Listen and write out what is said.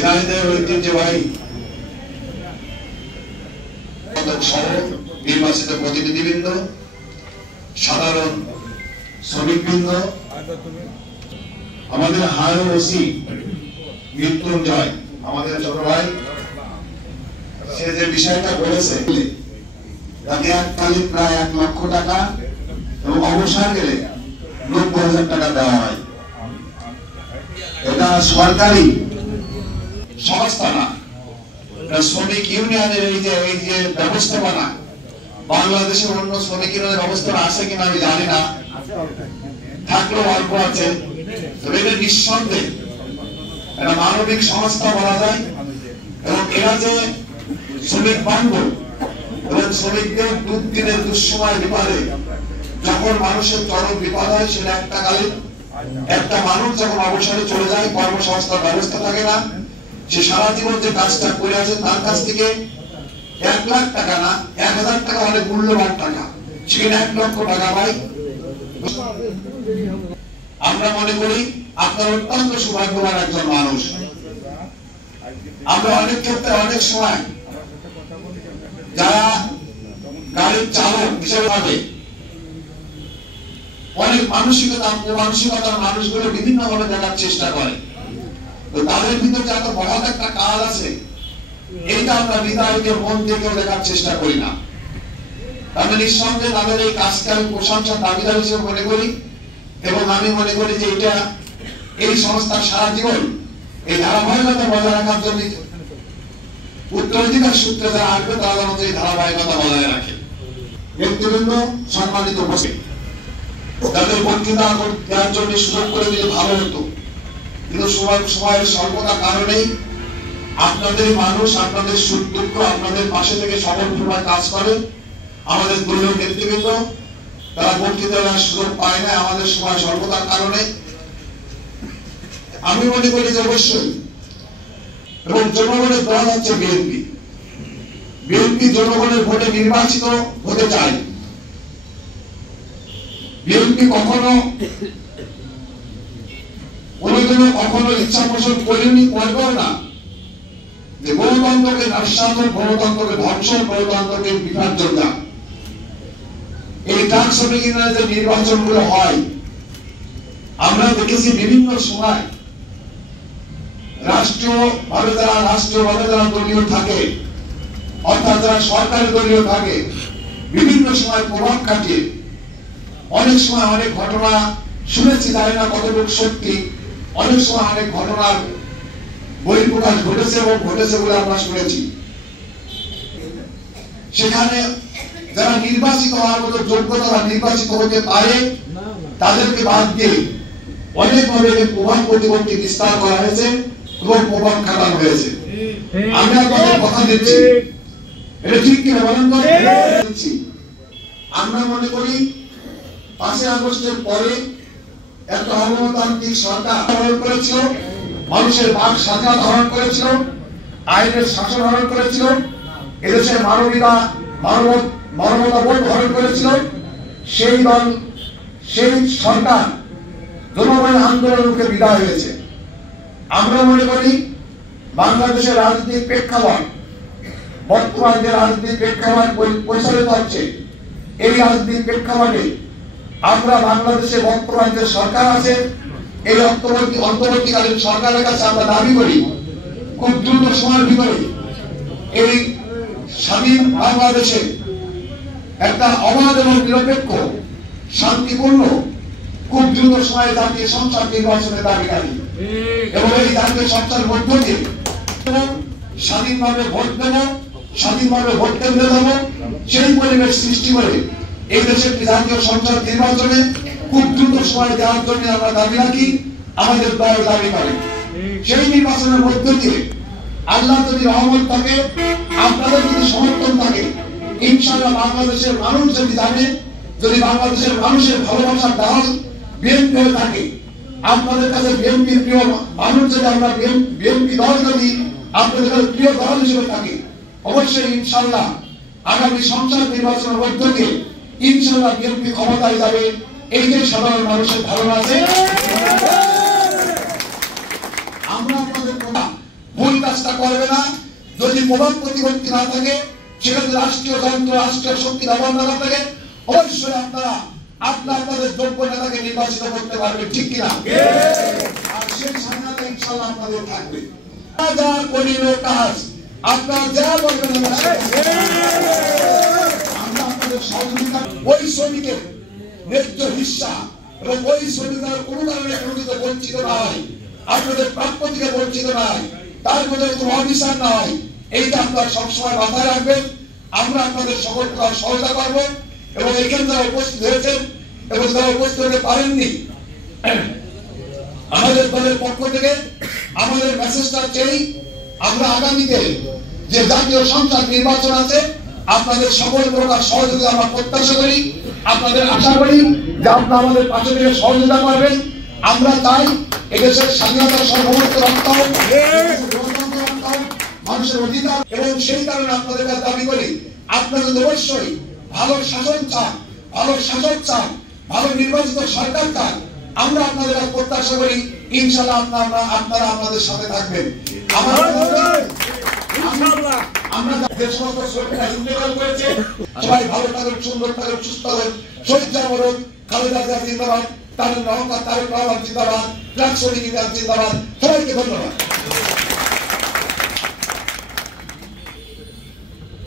ঝিনাইদহের ঐতিহ্যবাহী সহ নির্বাচিত প্রতিনিধিবৃন্দ, সাধারণ শ্রমিকবৃন্দ, আমাদের হায় ওসি মৃত্যুঞ্জয়, আমাদের ছোট ভাই, সে যে বিষয়টা বলেছে তাকে এককালীন প্রায় 1 লক্ষ টাকা এবং অবসর গেলে 90,000 টাকা দেওয়া হয়। এটা সরকারি সংস্থা না, শ্রমিক ইউনিয়নের এই যে ব্যবস্থাপনা, বাংলাদেশের অন্য শ্রমিক ইউনিয়নের ব্যবস্থা আছে কিনা আমি জানি না, থাকলেও অল্প আছে। তবে এটা নিঃসন্দেহে একটা মানবিক সংস্থা বলা যায় এবং এরা যে শ্রমিক বান্ধব এবং শ্রমিকদের দুর্দিনের দুঃসময় বিপদে যখন মানুষের চরম বিপদ হয়, সেটা একটা মানুষ যখন অবসরে চলে যায়, কর্মসংস্থান ব্যবস্থা থাকে না, সে সারা জীবন যে কাজটা করে আছে তার কাছ থেকে 1 লাখ টাকা না 1,000 টাকা অনেক মূল্যবান টাকা, সেখানে 1 লক্ষ টাকা পাই। আমরা মনে করি আপনার অত্যন্ত সৌভাগ্যবান একজন মানুষ। আমরা অনেক ক্ষেত্রে অনেক সময় যারা গাড়ির চালক হিসেবে ভাবে অনেক মানসিকতার মানুষগুলো বিভিন্ন ভাবে দেখার চেষ্টা করে, তো তাদের ভিতরে যে এত বড় একটা কাজ আছে, এইটা আমরা হৃদয়কে মন থেকেও দেখার চেষ্টা করি না। আমি নিঃসন্দেহে তাদের এই কাজকে আমি প্রশংসার দাবিদার হিসেবে মনে করি এবং আমি মনে করি যে এটা এই সংস্থার সারা জীবন এই ধারাবাহিকতা বজায় রাখার জন্য উত্তরাধিকার সূত্রে যারা আসবে তারা যেন এই ধারাবাহিকতা বজায় রাখে। ব্যক্তিবৃন্দ, সম্মানিত উপস্থিত, তাদের বক্তৃতা দেওয়ার জন্য সুযোগ করে দিলে ভালো হতো, কিন্তু সময়ের স্বল্পতার কারণেই আপনাদের মানুষ, আপনাদের সুখ দুঃখ, আপনাদের পাশে থেকে সমর্থনভাবে কাজ করে আমাদের দলীয় নেতৃবৃন্দ, তারা বক্তৃতা দেওয়ার সুযোগ পায় না আমাদের সময় স্বল্পতার কারণে। আমি মনে করি যে অবশ্যই এবং জনগণের দল হচ্ছে বিএনপি। বিএনপি জনগণের ভোটে নির্বাচিত হতে চায়। বিএনপি কখনো ইচ্ছা পোষণ করেনি, করবেও না যে গণতন্ত্রকে নস্বাত, গণতন্ত্রকে ধ্বংস, গণতন্ত্রকে বিভাজন দেওয়া। এই ট্রাক শ্রমিক ইউনিয়নের যে নির্বাচনগুলো হয়, আমরা দেখেছি বিভিন্ন সময় রাষ্ট্রীয়ভাবে যারা দলীয় থাকে, অর্থাৎ যারা সরকারি দলীয় থাকে, বিভিন্ন সময় প্রভাব খাটিয়ে অনেক সময় অনেক ঘটনা শুনেছি, জানি না কতটুকু সত্যি, অনেক সময় অনেক ঘটনার বহিঃপ্রকাশ ঘটেছে এবং ঘটেছে বলে আমরা শুনেছি। সেখানে যারা নির্বাচিত হওয়ার মতো যোগ্যতা নির্বাচিত হতে পারে, তাদেরকে বাদ দিয়ে অনেকভাবে প্রভাব প্রতিপত্তি বিস্তার করা হয়েছে এবং প্রভাব খাটানো হয়েছে। আমি আপনাদের কথা দিচ্ছি, এটা ঠিক কিনা বলেন তো? আমরা মনে করি 5ই আগস্টের পরে একটা গণতান্ত্রিক সরকার ধারণ করেছিল, মানুষের বাক স্বাধীনতা ধারণ করেছিল, আইনের শাসন ধারণ করেছিল, এদেশের মানবতা বোধ ধারণ করেছিল। সেই সরকার জনগণের আন্দোলনের মুখে বিদায় হয়েছে। আমরা মনে করি বাংলাদেশের রাজনৈতিক প্রেক্ষাপট, বর্তমান যে রাজনৈতিক প্রেক্ষাপট পরিচালিত হচ্ছে, এই রাজনৈতিক প্রেক্ষাপটে আমরা বাংলাদেশে বর্তমান যে সরকার আছে, এই অন্তর্বর্তীকালীন সরকারের কাছে আমরা দাবি করি খুব দ্রুত সময়ের ভিতরে এই স্বাধীন বাংলাদেশে একটা অবাধ এবং নিরপেক্ষ, শান্তিপূর্ণ, খুব দ্রুত সময়ে জাতীয় সংসদ নির্বাচনের দাবিকারী এবং এই জাতীয় সংসদের মধ্য দিয়ে স্বাধীনভাবে ভোট দেব, স্বাধীনভাবে ভোট কেন্দ্রে দেব, সেই পরিবেশ সৃষ্টি করে এই দেশের জাতীয় সংসদ নির্বাচনে খুব দ্রুত সময় দেওয়ার জন্য আমরা দাবি রাখি, আমাদের দল দাবি করে। সেই নির্বাচনের মধ্য দিয়ে আল্লাহ যদি রহমত থাকে, আপনাদের যদি সমর্থন থাকে, ইনশাআল্লাহ বাংলাদেশের মানুষ যদি জানে, যদি বাংলাদেশের মানুষের ভালোবাসার দল বিএনপি হয়ে থাকে, আপনাদের কাছে বিএনপির প্রিয় মানুষ যদি আমরা বিএনপি দল যদি আপনাদের কাছে প্রিয় দল হিসেবে থাকে, অবশ্যই ইনশাআল্লাহ আগামী সংসদ নির্বাচনের মধ্য দিয়ে ইনশাআল্লাহ বিএনপি ক্ষমতায় যাবে, এই যে সাধারণ মানুষের ধারণা আছে। আমরা আপনাদের কথা ভুল কাজটা করবে না। যদি প্রভাব প্রতিপত্তি না থাকে, সেখানে রাষ্ট্রীয় যন্ত্র, রাষ্ট্রীয় শক্তি ব্যবহার না থাকে, অবশ্যই আপনারা আপনাদের যোগ্য নেতাকে নির্বাচিত করতে পারবেন, ঠিক কিনা? আর সেই স্বাধীনতা ইনশাআল্লাহ আপনাদের থাকবে। যা করিল কাজ আপনারা যা বলবেন আমরা আপনাদের সহযোগিতা, ওই শ্রমিকের ন্যায্য হিস্সা এবং ওই শ্রমিকের কোনো কারণে কোনো বঞ্চিত না হয়, আপনাদের প্রাপ্য থেকে বঞ্চিত না হয়, তার মধ্যে কোনো অবিচার না হয়, এইটা আপনারা সবসময় মাথায় রাখবেন। আমরা আপনাদের সকল প্রকার সহায়তা করবো এবং এখানে যারা উপস্থিত হয়েছেন এবং যারা উপস্থিত হতে পারেননি, আমাদের দলের পক্ষ থেকে আমাদের মেসেজটা চাই, আমরা আগামীতে যে জাতীয় সংসদ নির্বাচন আছে আপনাদের সকল প্রকার সহযোগিতা আমরা প্রত্যাশা করি, আপনাদের আশা করি যে আপনারা আমাদের পাশে থেকে সহযোগিতা করবেন। আমরা চাই এদেশের স্বাধীনতার সার্বভৌমত্ব রক্ষা হোক, মানুষের অধিকার, এবং সেই কারণে আপনাদের কাছে দাবি করি আপনারা অবশ্যই ভালো শাসন চান, ভালো শাসক চান, ভালো নির্বাচিত সরকার চান। আমরা আপনাদের কাছে প্রত্যাশা করি ইনশাআল্লাহ আপনারা আমাদের সাথে থাকবেন। আমরা যে সমস্ত শ্রমিকরা ইন্তেকাল করেছে সবাই ভালো থাকুন, সুন্দর থাকুন, সুস্থ থাকুন, শহীদ জামরুল, খালেদা জিয়া জিন্দাবাদ, তারেক রহমান জিন্দাবাদ, ট্রাক শ্রমিক জিন্দাবাদ। সবাইকে ধন্যবাদ।